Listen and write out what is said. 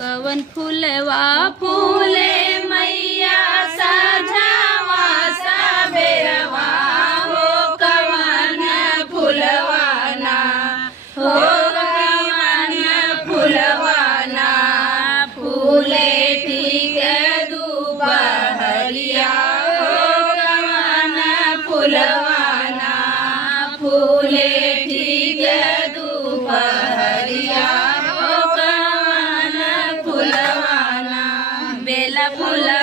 कवन फूलवा फूले मैया साझावा सबेरवा हो कवन फूलवाना हो कवन फूलवाना फूले ठीक दुपहरिया हो कवन फूलवाना फूले ठीक दुपहरिया हो कवन फूलवाना बेला फूला